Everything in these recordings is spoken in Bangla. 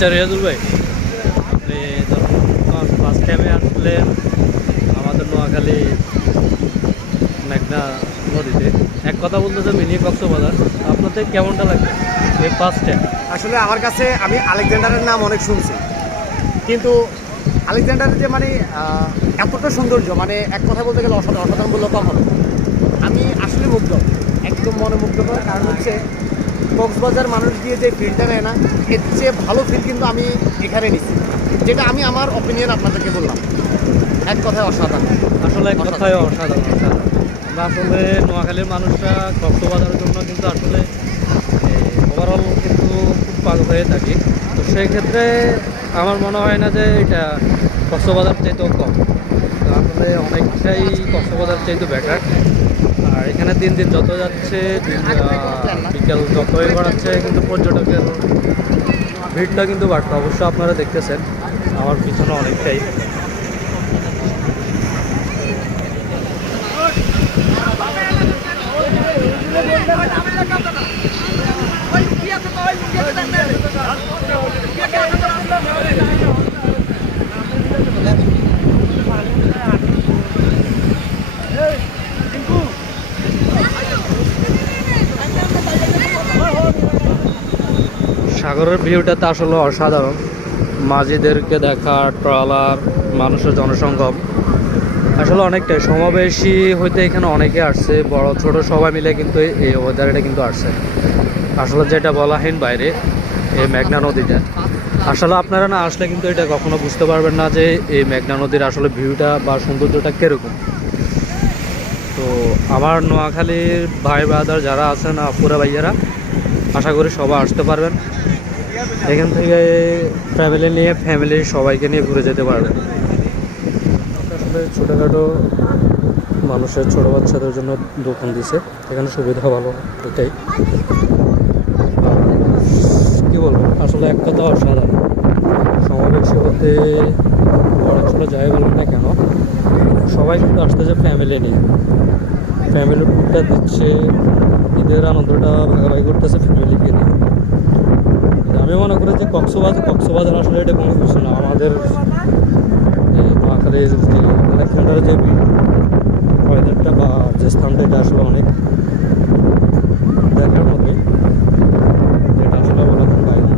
আচ্ছা রিয়াজুল ভাই, আপনি যখন ফার্স্ট টাইমে আসলেন আমাদের নোয়াখালী মেঘনা নদীতে, এক কথা বলতে যে মিনি কক্সবাজার, আপনাদের কেমনটা লাগবে এই ফার্স্ট টাইম? আসলে আমার কাছে আমি আলেকজান্ডারের নাম অনেক শুনছি, কিন্তু আলেকজান্ডারের যে মানে এতটা সৌন্দর্য, মানে এক কথা বলতে গেলে অসাধারণ বললেও কম হবে। আমি আসলে মুগ্ধ, একদম মনে মুগ্ধ করার কারণ হচ্ছে কক্সবাজার মানুষ দিয়ে যে ফিলটা নেয় না, এর চেয়ে ভালো ফিল কিন্তু আমি এখানে নিচ্ছি, যেটা আমি আমার অপিনিয়ন আপনাদেরকে বললাম। এক কথায় অসাধারণ, আসলে এক কথায় অসাধারণ। আমরা আসলে নোয়াখালীর মানুষরা কক্সবাজারের জন্য কিন্তু আসলে ওভারঅল কিন্তু খুব পাগল হয়ে থাকি। তো সেই ক্ষেত্রে আমার মনে হয় না যে এটা কক্সবাজার চাইতেও কম, তো আসলে অনেকটাই কক্সবাজার চাইতে বেটার। আর এখানে দিন দিন যত যাচ্ছে, বিকেল যতই বাড়াচ্ছে, কিন্তু পর্যটকের ভিড়টা কিন্তু বাড়ছে। অবশ্য আপনারা দেখতেছেন আমার পিছনে অনেকটাই। সাগরের ভিউটা তো আসলে অসাধারণ। মাঝিদেরকে দেখা, ট্রলার, মানুষের জনসংখ্যা আসলে অনেকটাই। সমাবেশী হইতে এখানে অনেকে আসছে, বড় ছোট সবাই মিলে কিন্তু এই ওয়েদারটা কিন্তু আসছে। আসলে যেটা বলাহীন বাইরে এই মেঘনা নদীটা, আসলে আপনারা না আসলে কিন্তু এটা কখনো বুঝতে পারবেন না যে এই মেঘনা নদীর আসলে ভিউটা বা সৌন্দর্যটা কীরকম। তো আমার নোয়াখালীর ভাই ব্রাদার যারা আছেন, আপুরা ভাইয়ারা, আশা করি সবাই আসতে পারবেন। এখান থেকে ফ্যামিলি সবাইকে নিয়ে ঘুরে যেতে পারবেন। আসলে ছোটোখাটো মানুষের ছোটো বাচ্চাদের জন্য দোকান দিছে, এখানে সুবিধা ভালো, এটাই কি বলবো। আসলে এক কথা অসাধারণ। সমাবেশ হতে বড় ছোটো যাই বলুন না কেন, সবাই কিন্তু আসতেছে ফ্যামিলি নিয়ে। ফ্যামিলি ট্যুরটা দিচ্ছে, ঈদের আনন্দটা ভাগাভাগি করতেছে ফ্যামিলিকে নিয়ে। আমি মনে করি যে কক্সবাজার আসলে এটা কোনো কিছু না। আমাদের নোয়াখালীর যে আলেকজান্ডারের যে ওয়েদারটা বা যে স্থানটা, এটা আসলে অনেক দেখার মতোই, যেটা আসলে বলা খুব বাইরে।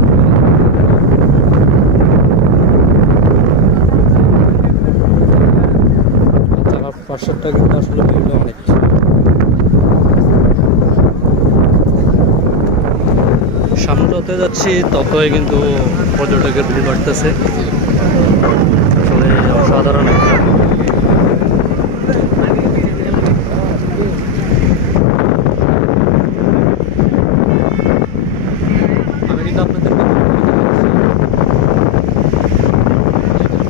চালার পাশেরটা কিন্তু আসলে ভিউটা অনেক। সামনে যতই যাচ্ছি ততই কিন্তু পর্যটকের ভিড় বাড়তেছে। আসলে অসাধারণ একটা। আমি কিন্তু আপনাদের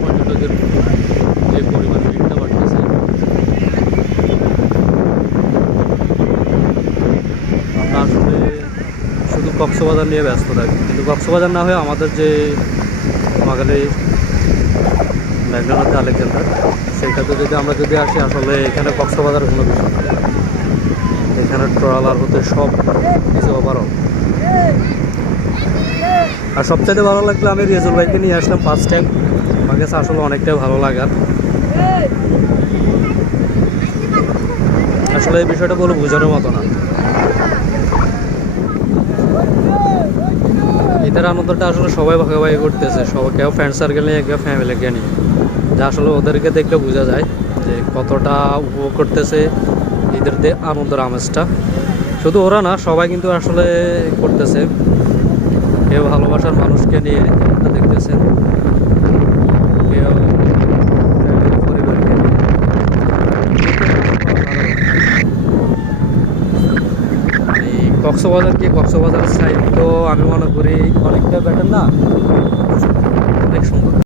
পর্যটকের যে পরিমাণ ভিড়টা বাড়তেছে, আমরা আসলে শুধু কক্সবাজার নিয়ে ব্যস্ত থাকি, কিন্তু কক্সবাজার না হয়ে আমাদের যে নোয়াখালীর মেঘনা নদী আলেকজান্ডার, সেইটাতে আমরা যদি আসি, আসলে এখানে কক্সবাজার কোনো কিছু না। এখানে ট্রলার হতে সব কিছু ওভারঅল। আর সবচাইতে ভালো লাগলো, আমি রিয়াজুল ভাইকে নিয়ে আসলাম ফার্স্ট টাইম। আমার কাছে আসলে অনেকটাই ভালো লাগার। আসলে এই বিষয়টা বলে বোঝানোর মতো না। ঈদের আনন্দটা আসলে সবাই ভাগাভাগি করতেছে, সবাই, কেউ ফ্রেন্ড সার্কেল নিয়ে, কেউ ফ্যামিলিকে নিয়ে। যা আসলে ওদেরকে দেখলে বোঝা যায় যে কতটা উপভোগ করতেছে ঈদের আনন্দের আমেজটা। শুধু ওরা না, সবাই কিন্তু আসলে করতেছে। কেউ ভালোবাসার মানুষকে নিয়ে দেখতেছেন, কেউ পরিবারকে নিয়ে। কক্সবাজার সাইড তো আমি মনে করি অনেকটা বেটার না, অনেক সুন্দর।